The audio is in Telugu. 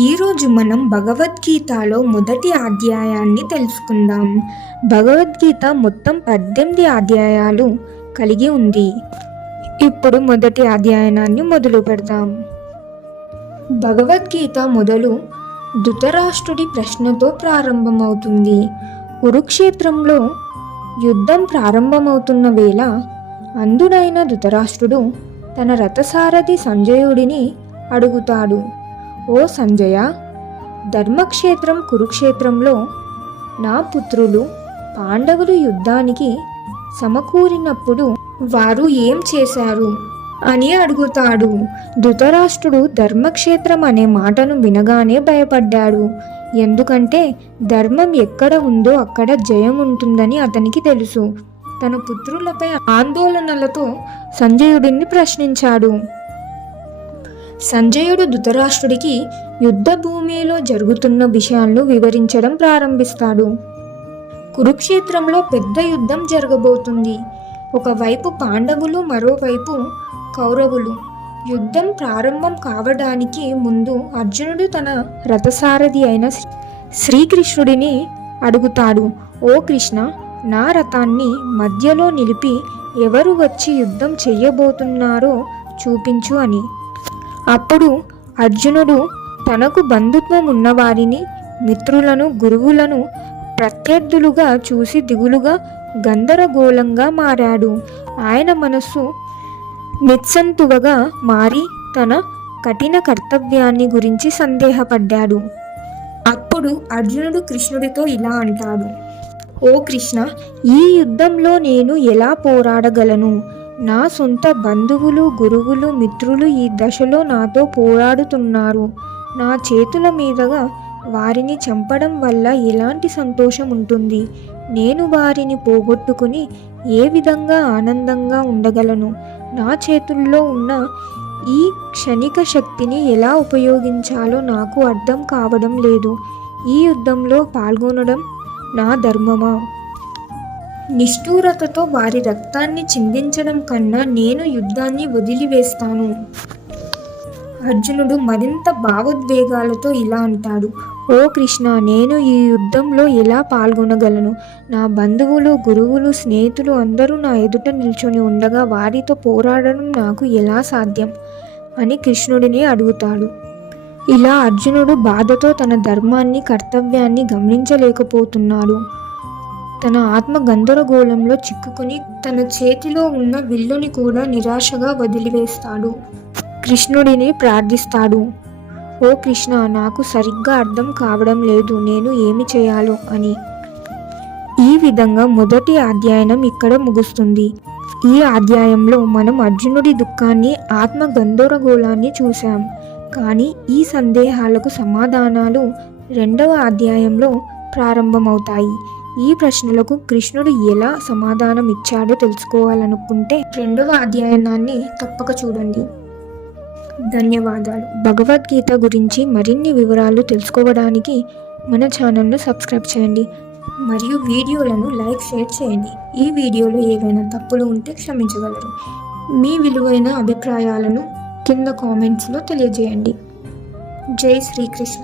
ఈరోజు మనం భగవద్గీతలో మొదటి అధ్యాయాన్ని తెలుసుకుందాం. భగవద్గీత మొత్తం 18 అధ్యాయాలు కలిగి ఉంది. ఇప్పుడు మొదటి అధ్యాయాన్ని మొదలు పెడదాం. భగవద్గీత మొదలు ధృతరాష్ట్రుడి ప్రశ్నతో ప్రారంభమవుతుంది. కురుక్షేత్రంలో యుద్ధం ప్రారంభమవుతున్న వేళ అంధుడైన ధృతరాష్ట్రుడు తన రథసారథి సంజయుడిని అడుగుతాడు, ఓ సంజయ, ధర్మక్షేత్రం కురుక్షేత్రంలో నా పుత్రులు పాండవులు యుద్ధానికి సమకూరినప్పుడు వారు ఏం చేశారు అని అడుగుతాడు. ధృతరాష్ట్రుడు ధర్మక్షేత్రం అనే మాటను వినగానే భయపడ్డాడు. ఎందుకంటే ధర్మం ఎక్కడ ఉందో అక్కడ జయం ఉంటుందని అతనికి తెలుసు. తన పుత్రులపై ఆందోళనలతో సంజయుడిని ప్రశ్నించాడు. సంజయుడు ధృతరాష్ట్రుడికి యుద్ధ భూమిలో జరుగుతున్న విషయాలను వివరించడం ప్రారంభిస్తాడు. కురుక్షేత్రంలో పెద్ద యుద్ధం జరగబోతుంది. ఒకవైపు పాండవులు, మరోవైపు కౌరవులు. యుద్ధం ప్రారంభం కావడానికి ముందు అర్జునుడు తన రథసారథి అయిన శ్రీకృష్ణుడిని అడుగుతాడు, ఓ కృష్ణ, నా రథాన్ని మధ్యలో నిలిపి ఎవరు వచ్చి యుద్ధం చెయ్యబోతున్నారో చూపించు అని. అప్పుడు అర్జునుడు తనకు బంధుత్వం ఉన్నవారిని, మిత్రులను, గురువులను ప్రత్యర్థులుగా చూసి దిగులుగా, గందరగోళంగా మారాడు. ఆయన మనస్సు నిస్సంతువగా మారి తన కఠిన కర్తవ్యాన్ని గురించి సందేహపడ్డాడు. అప్పుడు అర్జునుడు కృష్ణుడితో ఇలా అంటాడు, ఓ కృష్ణ, ఈ యుద్ధంలో నేను ఎలా పోరాడగలను? నా సొంత బంధువులు, గురువులు, మిత్రులు ఈ దశలో నాతో పోరాడుతున్నారు. నా చేతుల మీదుగా వారిని చంపడం వల్ల ఎలాంటి సంతోషం ఉంటుంది? నేను వారిని పోగొట్టుకుని ఏ విధంగా ఆనందంగా ఉండగలను? నా చేతుల్లో ఉన్న ఈ క్షణిక శక్తిని ఎలా ఉపయోగించాలో నాకు అర్థం కావడం లేదు. ఈ యుద్ధంలో పాల్గొనడం నా ధర్మమా? నిష్ఠూరతతో వారి రక్తాన్ని చిందించడం కన్నా నేను యుద్ధాన్ని వదిలివేస్తాను. అర్జునుడు మరింత భావోద్వేగాలతో ఇలా అంటాడు, ఓ కృష్ణ, నేను ఈ యుద్ధంలో ఎలా పాల్గొనగలను? నా బంధువులు, గురువులు, స్నేహితులు అందరూ నా ఎదుట నిల్చొని ఉండగా వారితో పోరాడడం నాకు ఎలా సాధ్యం అని కృష్ణుడిని అడుగుతాడు. ఇలా అర్జునుడు బాధతో తన ధర్మాన్ని, కర్తవ్యాన్ని గమనించలేకపోతున్నాడు. తన ఆత్మ గందరగోళంలో చిక్కుకుని తన చేతిలో ఉన్న విల్లుని కూడా నిరాశగా వదిలివేస్తాడు. కృష్ణుడిని ప్రార్థిస్తాడు, ఓ కృష్ణ, నాకు సరిగ్గా అర్థం కావడం లేదు, నేను ఏమి చేయాలో అని. ఈ విధంగా మొదటి అధ్యాయం ఇక్కడ ముగుస్తుంది. ఈ అధ్యాయంలో మనం అర్జునుడి దుఃఖాన్ని, ఆత్మ గందరగోళాన్ని చూసాం. కానీ ఈ సందేహాలకు సమాధానాలు 2వ అధ్యాయంలో ప్రారంభమవుతాయి. ఈ ప్రశ్నలకు కృష్ణుడు ఎలా సమాధానం ఇచ్చాడో తెలుసుకోవాలనుకుంటే 2వ అధ్యాయాన్ని తప్పక చూడండి. ధన్యవాదాలు. భగవద్గీత గురించి మరిన్ని వివరాలు తెలుసుకోవడానికి మన ఛానల్ను సబ్స్క్రైబ్ చేయండి మరియు వీడియోలను లైక్, షేర్ చేయండి. ఈ వీడియోలో ఏవైనా తప్పులు ఉంటే క్షమించగలరు. మీ విలువైన అభిప్రాయాలను కింద కామెంట్స్లో తెలియజేయండి. జై శ్రీకృష్ణ.